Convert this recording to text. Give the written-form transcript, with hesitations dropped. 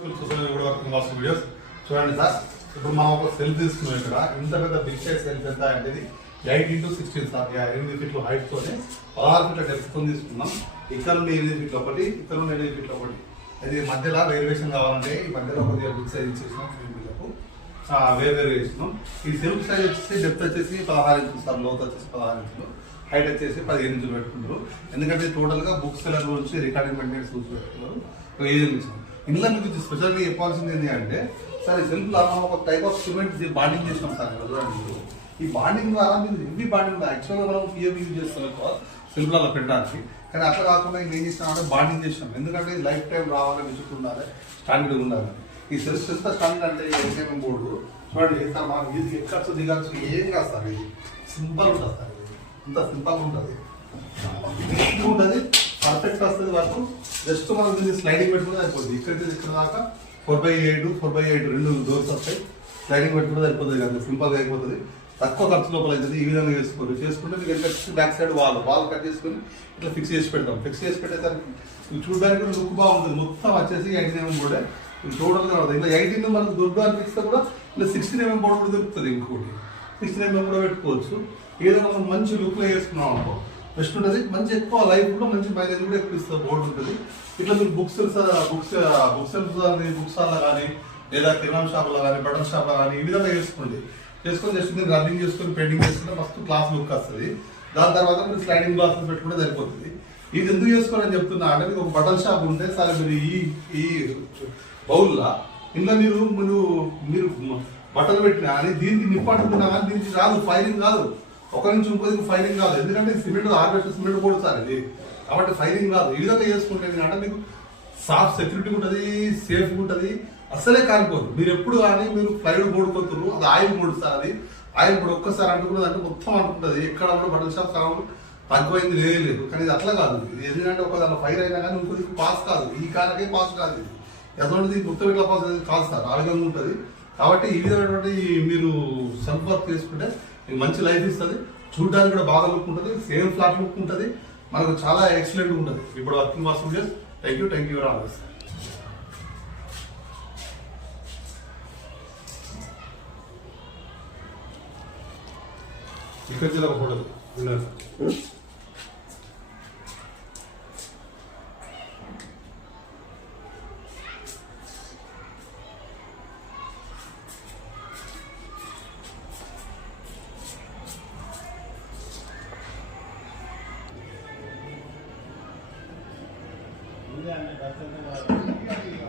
Videos చూడండి sir. ఇప్పుడు మనం ఒక సెల్ తీసుకున్నాం. ఇక్కడ ఇంత పెద్ద బిగ్ సైజ్ సెల్ ఎంత అంటే 8x16 సార్. 8 ఫీట్ల హైట్ తోనే 16 ఫీట్ల డెప్త్ తో తీసుకున్నాం. ఇక్కడ నుండి 8 ఫీట్ల ఒకటి, ఇక్కడ నుండి 8 ఫీట్ల ఒకటి. అది మధ్యలో వేరియేషన్ కావాలంటే ఈ మధ్యలో కొద్దిగా బిగ్ సైజ్ ఇచ్చేసినాం. వేరు ఇస్తున్నాం. ఈ సెల్ఫ్ సైజ్ వచ్చేసి డెప్త్ వచ్చేసి 16 ఇంచులు సార్, లోత్ వచ్చేసి 16 ఇంచులు, హైట్ వచ్చేసి 15 ఇంచులు పెట్టుకుంటారు. ఎందుకంటే టోటల్ గా బుక్స్ సెలర్ గురించి రికార్డింగ్ మెయింటెనెన్స్ చూసి పెట్టుకున్నారు. ఇందులో మీకు స్పెషల్గా చెప్పాల్సింది ఏంటి అంటే సార్, ఈ సెల్ఫ్ లో ఒక టైప్ ఆఫ్ సిమెంట్ బాండింగ్ చేసినాం సార్. ఈ బాండింగ్ ద్వారా మీరు హెవీ బాండింగ్ యాక్చువల్గా మనం పిఎఫ్ యూజ్ చేస్తాం ఎక్కువ సెల్ఫ్ లలో పెట్టడానికి. కానీ అట్లా కాకుండా ఏం చేసినాం అంటే బాండింగ్ చేసినాం. ఎందుకంటే లైఫ్ టైం రావాలి, విసుకు ఉండాలి, స్టాండర్డ్ ఉండాలి. ఈ సెల్ఫ్ ఎంత స్టాండర్డ్ అంటే ఏటీఎం బోర్డు చూడండి సార్. మాకు ఇది ఎక్కచ్చు దిగచ్చు ఏం కాదు సార్. ఇది సింపుల్ ఉంటుంది సార్. ఇంత సింపుల్ ఉంటుంది, ఉంటుంది, పర్ఫెక్ట్ వస్తుంది వర్క్. జస్ట్ మనం దీన్ని స్లైడింగ్ పెట్టుకుంటే అయిపోతుంది. ఇక్కడికి ఇక్కడ దాకా 4x8 4x8 2 డోర్స్ వస్తాయి. స్లైడింగ్ పెట్టుకుంటే అయిపోతుంది కదా, సింపుల్గా అయిపోతుంది. తక్కువ ఖర్చు లోపల అవుతుంది. ఈ విధంగా చేసుకుంటే మీకు ఎంత బ్యాక్ సైడ్ వాల్ కట్ చేసుకుని ఇట్లా ఫిక్స్ చేసి పెడతాం. ఫిక్స్ చేసి పెట్టేసరికి చూడడానికి లుక్ బాగుంటుంది. మొత్తం వచ్చేసి 18mm బోర్డే టోటల్గా ఉంటుంది. ఇలా 18 మనకు దొరుకుతా అనిపిస్తే కూడా ఇలా 16mm బోర్డు కూడా దొరుకుతుంది. ఇంకోటి 16mm కూడా పెట్టుకోవచ్చు. ఏదైనా మనం మంచి లుక్లో వేసుకున్నాం అనుకో బెస్ట్ ఉంటుంది. మంచి ఎక్కువ లైఫ్ కూడా మంచి మైలేజ్ కూడా ఎక్కువ ఇస్తుంది. బోర్డు ఉంటుంది. ఇట్లా మీరు బుక్స్ హాల్లో కానీ లేదా కిరాణా షాప్లో కానీ బటన్ షాప్లో కానీ ఈ విధంగా చేసుకొని జస్ట్ మీరు రన్నింగ్ చేసుకొని పెయింటింగ్ చేసుకుంటే మస్తు క్లాస్ లుక్ వస్తుంది. దాని తర్వాత మీరు స్లైడింగ్ గ్లాసెస్ పెట్టుకుంటే సరిపోతుంది. ఇది ఎందుకు చేసుకోవాలని చెప్తున్నా అంటే, మీకు ఒక బటన్ షాప్ ఉంటే సరే మీరు ఈ బౌల్లో ఇందులో మీరు బట్టలు పెట్టినా అని దీనికి నిప్పట్టుకున్నా కానీ దీనికి రాదు, ఫైరింగ్ కాదు. ఒక నుంచి ఇంకోది ఫైరింగ్ కాదు. ఎందుకంటే సిమెంట్ ఆర్బెస్ట్ సిమెంట్ బోర్డు సార్ ఇది, కాబట్టి ఫైరింగ్ కాదు. ఈ విధంగా చేసుకుంటే అంటే మీకు సాఫ్ట్ సెక్యూరిటీ ఉంటుంది, సేఫ్ ఉంటుంది, అస్సలే కాలిపోదు. మీరు ఎప్పుడు కానీ మీరు ప్లైవుడ్ బోర్డు కొడుతున్నారు, అది ఆయిల్ బోర్డు సార్. అది ఆయిల్ బోర్డు ఒక్కసారి అంటుకున్నది అంటే మొత్తం అనుకుంటుంది. ఎక్కడ కూడా బటన్ షాప్ సగం తగ్గిపోయింది లేదు. కానీ ఇది అట్లా కాదు. ఎందుకంటే ఒక దాంట్లో ఫైర్ అయినా కానీ ఇంకోది పాస్ కాదు. ఈ కాలకే పాస్ కాదు. ఇది ఎటువంటి మొత్తం ఇట్లా పాస్ కాదు సార్, ఆ విధంగా ఉంటుంది. కాబట్టి ఈ విధమైనటువంటి మీరు సెల్ఫ్ వర్క్ చేసుకుంటే మంచి లైఫ్ ఇస్తుంది. చూడడానికి కూడా బాగా లుక్ ఉంటుంది, సేమ్ ఫ్లాట్ లుక్ ఉంటుంది, మనకు చాలా ఎక్సలెంట్ ఉంటుంది. ఇప్పుడు working mass videos. Thank you very much. ఇక్కడ జిల్లా ఫోటో Ini